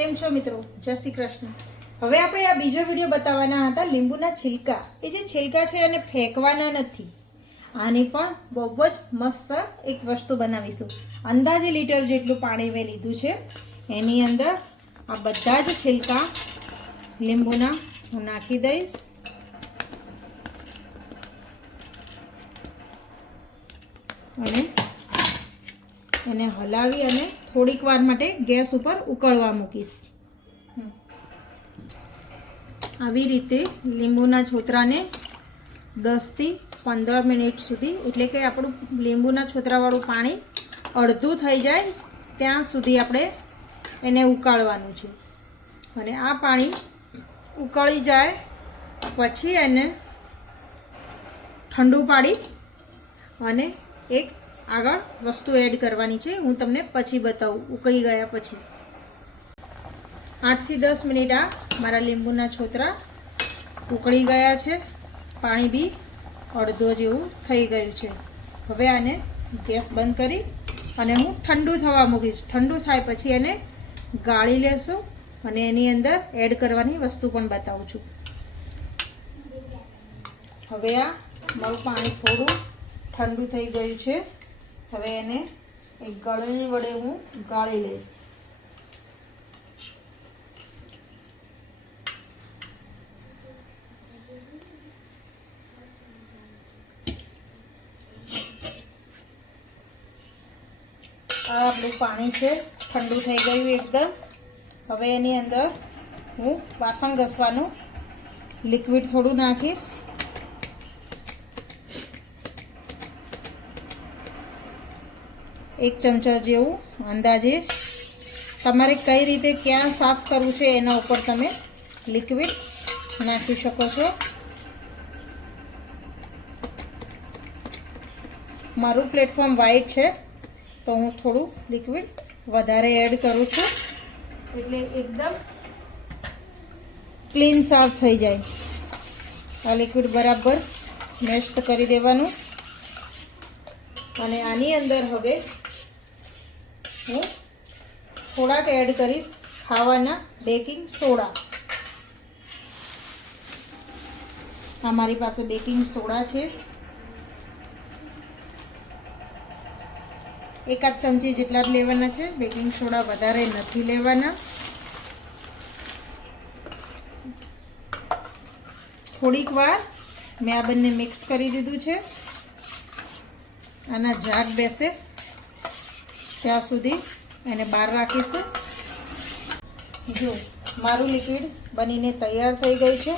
કેમ છો મિત્રો? જય શ્રી કૃષ્ણ. હવે આપણે આ બીજો વીડિયો બતાવવાના હતા લીંબુના છિલકા. એ જે છિલકા છે એને ફેંકવાના નથી. આની પણ બહુ જ મસ્ત એક વસ્તુ બનાવીશું. અંદાજે લીટર જેટલું પાણી મેં લીધું છે. એની અંદર આ બધા જ છિલકા લીંબુના હું નાખી દઈશ અને એને હલાવી અને થોડીક વાર માટે ગેસ ઉપર ઉકળવા મૂકીશ. આવી રીતે લીંબુના છોતરાને દસથી પંદર મિનિટ સુધી, એટલે કે આપણું લીંબુના છોતરાવાળું પાણી અડધું થઈ જાય, ત્યાં સુધી આપણે એને ઉકાળવાનું છે અને આ પાણી ઉકળી જાય, પછી એને ઠંડુ પાડી અને એક આગળ વસ્તુ એડ કરવાની છે, હું તમને પછી બતાવું, ઉકળી ગયા પછી. આઠથી દસ મિનિટ આ મારા લીંબુના છોતરા ઉકળી ગયા છે. પાણી બી અડધો જેવું થઈ ગયું છે. હવે આને ગેસ બંધ કરી અને હું ઠંડુ થવા મૂકીશ. ઠંડુ થાય પછી એને ગાળી લેશું અને એની અંદર એડ કરવાની વસ્તુ પણ બતાવું છું. હવે આ મારું પાણી થોડું ઠંડુ થઈ ગયું છે. હવે એને એક ગળણી વડે હું ગાળી લઈશ. આ આપણું પાણી છે, ઠંડુ થઈ ગયું એકદમ. હવે એની અંદર હું વાસણ ઘસવાનું લિક્વિડ થોડું નાખીશ. એક ચમચો જેવું અંદાજે તમારે કઈ રીતે ક્યાં સાફ કરવું છે એના ઉપર તમે લિક્વિડ નાખી શકો છો. મારું પ્લેટફોર્મ વ્હાઈટ છે, તો હું થોડું લિક્વિડ વધારે એડ કરું છું. એટલે એકદમ ક્લીન સાફ થઈ જાય. આ લિક્વિડ બરાબર મેસ્ટ કરી દેવાનું. અને આની અંદર હવે હું થોડાક એડ કરીશ ખાવાના બેકિંગ સોડા. આ મારી પાસે બેકિંગ સોડા છે. એકાદ ચમચી જેટલા જ લેવાના છે. બેકિંગ સોડા વધારે નથી લેવાના. થોડીક વાર મેં આ બંને મિક્સ કરી દીધું છે. આના જાગ બેસે. ત્યાં સુધી એને બહાર રાખીશું. જો, મારું લિક્વિડ બનીને તૈયાર થઈ ગયું છે.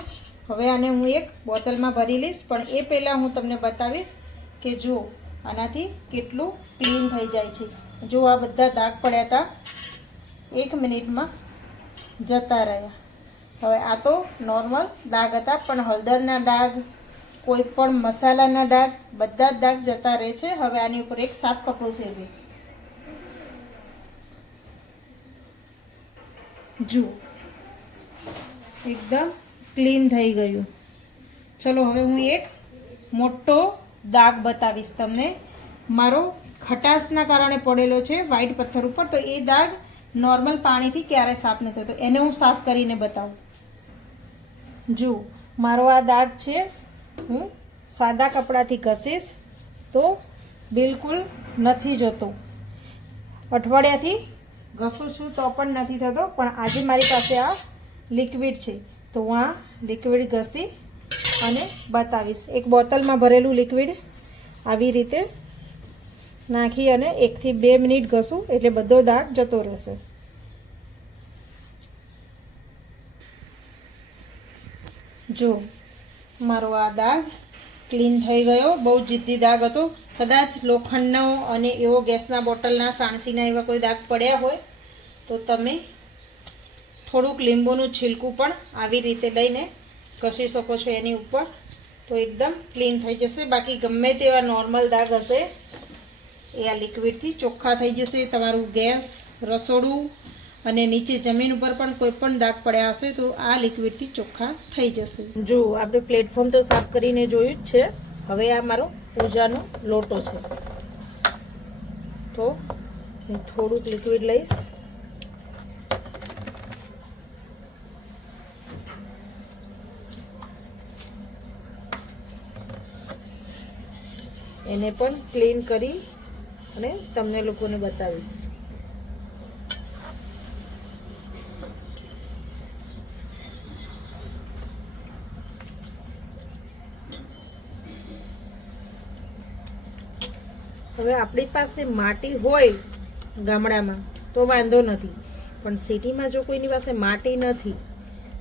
હવે આને હું એક બોટલમાં ભરી લઈશ, પણ એ પહેલાં હું તમને બતાવીશ કે જો આનાથી કેટલું ક્લીન થઈ જાય છે. જો આ બધા દાગ પડ્યા હતા, એક મિનિટમાં જતા રહ્યા. હવે આ તો નોર્મલ દાગ હતા, પણ હળદરના ડાઘ કોઈ પણ મસાલાના ડાઘ બધા જ દાગ જતા રહે છે. હવે આની ઉપર એક સાફ કપડું ફેરવીશ. જુઓ. એકદમ ક્લીન થઈ ગયું. ચલો, હવે હું એક મોટો દાગ બતાવીશ તમને. મારો ખટાશના કારણે પડેલો છે વ્હાઈટ પથ્થર ઉપર. તો એ દાગ નોર્મલ પાણીથી ક્યારે સાફ નથી થતો? એને હું સાફ કરીને બતાવું. જુઓ, મારો આ દાગ છે. હું સાદા કપડાથી ઘસીશ તો બિલકુલ નથી જતો. અઠવાડિયાથી ઘસું છું તો પણ નથી થતો, પણ આજે મારી પાસે આ લિક્વિડ છે. તો હું આ લિક્વિડ ઘસી અને બતાવીશ. એક બોટલમાં ભરેલું લિક્વિડ આવી રીતે નાખી અને એકથી બે મિનિટ ઘસું, એટલે બધો દાગ જતો રહેશે. જો, મારો આ દાગ ક્લીન થઈ ગયો, બહુ જિદ્દી દાગ હતો. કદાચ લોખંડનો અને એવો ગેસના બોટલના સાણસીના એવા કોઈ દાગ પડ્યા હોય તો તમે થોડુંક લીંબુનું છિલકું પણ આવી રીતે લઈને ઘસી શકો છો એની ઉપર. તો એકદમ ક્લીન થઈ જશે. બાકી ગમે તેવા નોર્મલ દાગ હશે, એ આ લિક્વિડથી ચોખ્ખા થઈ જશે. તમારું ગેસ, રસોડું અને નીચે જમીન ઉપર પણ કોઈ પણ દાગ પડ્યા હશે તો આ લિક્વિડથી ચોખ્ખા થઈ જશે. જો આપણે પ્લેટફોર્મ તો સાફ કરીને જોયું જ છે. હવે આ મારો પૂજાનો લોટો છે. તો થોડુંક લિક્વિડ લઈશ. એને પણ ક્લીન કરી અને તમને લોકોને બતાવીશ. હવે આપણી પાસે માટી હોય ગામડામાં તો વાંધો નથી. પણ સિટીમાં જો કોઈની પાસે માટી નથી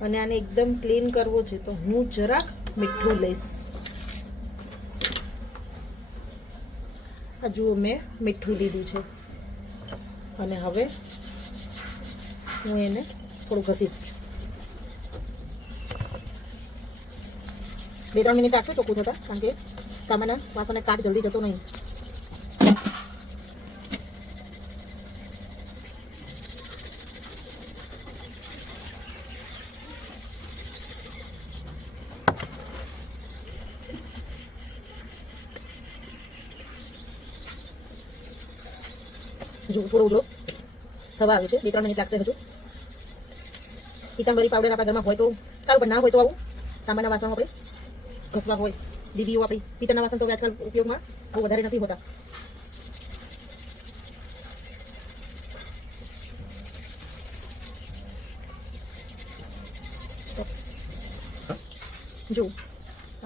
અને આને એકદમ ક્લીન કરવો છે તો હું જરાક મીઠું લઈશ. જુઓ મેં મીઠું લીધું છે. અને હવે હું એને થોડું ઘસીશ. બે ત્રણ મિનિટ રાખજો ચોખ્ખું થતા, કારણ કે સામાના વાસણને કાટ જલ્દી જતો નહીં. જો, થોડો ઉડલો થવા આવે છે, બે, ત્રણ મિનિટ લાગશે હજુ. પીતાંબરી પાવડર આપણા ઘરમાં હોય તો સારું, પણ ના હોય તો આવું. તાંબાના વાસણ આપણે ઘસવા હોય. દીદીઓ આપણી પિત્તળના વાસણ તો આજકાલ ઉપયોગમાં બહુ વધારે નથી હોતા. જો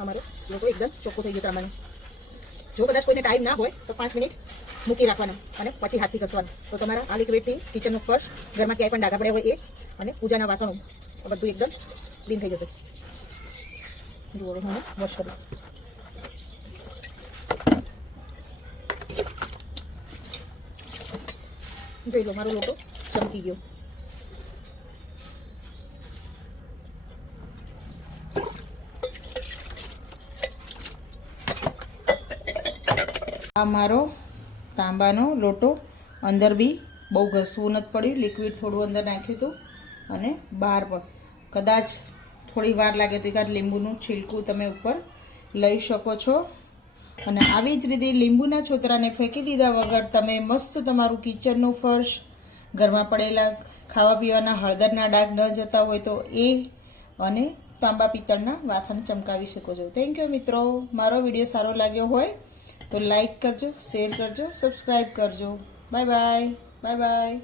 અમારો લોકો એકદમ ચોખ્ખો થઈ ગયો પ્રમાણે જો કદાચ કોઈને ટાઈમ ના હોય, તો પાંચ મિનિટ મૂકી રાખવાના અને પછી હાથથી ઘસવાનું. તો તમારા આ લિક્વિડથી કિચનનું ફર્શ ઘરમાં ક્યાંય પણ ડાઘા પડ્યા હોય એ અને પૂજાના વાસણો બધું એકદમ ક્લીન થઈ જશે. જુઓ હું વોશ કરીશ. જોઈ લો, મારો લોટો ચમકી ગયો. આ મારો તાંબાનો લોટો અંદર બી બહુ ઘસવું નથી પડ્યું. લિક્વિડ થોડું અંદર નાખ્યું હતું અને બહાર પણ. કદાચ થોડી વાર લાગે તો એકાદ લીંબુનું છીલકું તમે ઉપર લઈ શકો છો. અને આવી જ રીતે લીંબુના છોતરાને ફેંકી દીધા વગર તમે મસ્ત તમારું કિચનનું ફર્શ, ઘરમાં પડેલા ખાવા પીવાના હળદરના ડાઘ ન જતા હોય તો એ અને તાંબા પિત્તળના વાસણ ચમકાવી શકો છો. થેન્ક યુ મિત્રો. મારો વીડિયો સારો લાગ્યો હોય તો લાઈક કરજો શેર કરજો સબસ્ક્રાઈબ કરજો. Bye bye bye bye.